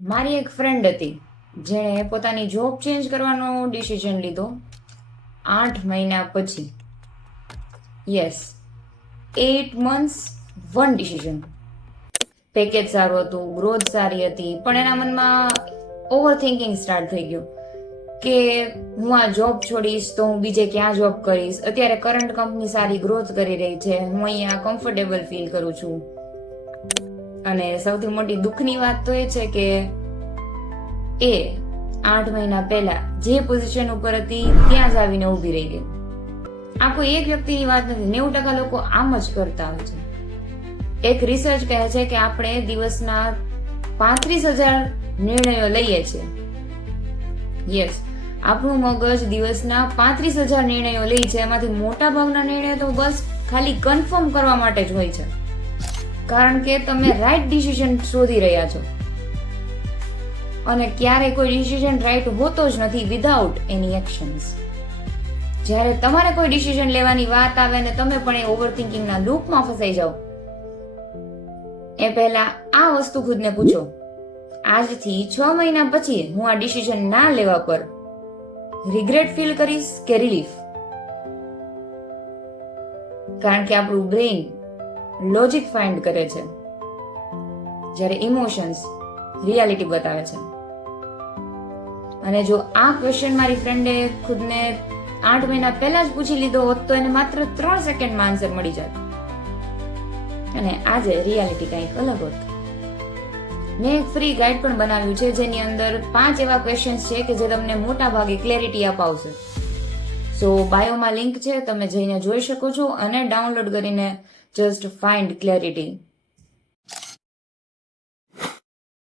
મારી એક ફ્રેન્ડ હતી જેણે પોતાની જોબ ચેન્જ કરવાનો ડિસિઝન લીધો 8 મહિના પછી. Yes, 8 months, one decision. Package સારું હતું, ગ્રોથ સારી હતી, પણ એના મનમાં ઓવર થિંકિંગ સ્ટાર્ટ થઈ ગયું કે હું આ જોબ છોડીશ તો હું બીજે ક્યાં જોબ કરીશ. અત્યારે કરંટ કંપની સારી ગ્રોથ કરી રહી છે, હું અહીંયા કમ્ફર્ટેબલ ફીલ કરું છું. અને સૌથી મોટી દુઃખની વાત તો એ છે કે એ 8 મહિના પહેલા જે પોઝિશન ઉપર હતી ત્યાં જ આવીને ઊભી રહી ગઈ. આ કોઈ એક વ્યક્તિની વાત નથી, 90% લોકો આમ જ કરતા હોય છે. એક રિસર્ચ કહે છે કે આપણે દિવસના 35,000 નિર્ણયો લઈએ છીએ. યસ, આપણું મગજ દિવસના 35,000 નિર્ણયો લે છે. એમાંથી મોટા ભાગના નિર્ણયો તો બસ ખાલી કન્ફર્મ કરવા માટે જ હોય છે, કારણ કે તમે રાઈટ ડિસિઝન શોધી રહ્યા છો. અને ક્યારેય કોઈ ડિસિઝન રાઈટ હોતો જ નથી વિધાઉટ એની એક્શન્સ. જ્યારે તમારે કોઈ ડિસિઝન લેવાની વાત આવે ને તમે પણ એ ઓવરથિંકિંગના લૂપમાં ફસાઈ જાઓ, એ પહેલા આ વસ્તુ ખુદને પૂછો, આજથી 6 મહિના પછી હું આ ડિસિઝન ના લેવા પર રિગ્રેટ ફીલ કરીશ કે રિલીફ? કારણ કે આપણું બ્રેઇન લોજિક ફાઇન્ડ કરે છે, જ્યારે ઇમોશન્સ રિયાલિટી બતાવે છે. અને જો આ ક્વેશ્ચન મારી ફ્રેન્ડે ખુદને 8 મહિના પહેલા જ પૂછી લીધો હોત તો એને માત્ર 3 સેકન્ડમાં આન્સર મળી જાત. અને આજે રિયાલિટી કંઈક અલગ હોત. મેં એક ફ્રી ગાઈડ પણ બનાવ્યું છે જેની અંદર 5 એવા ક્વેશ્ચન્સ છે કે જે તમને મોટા ભાગે ક્લેરિટી અપાવશે. સો બાયોમાં લિંક છે, તમે જઈને જોઈ શકો છો અને ડાઉનલોડ કરીને જસ્ટ ફાઇન્ડ ક્લેરિટી.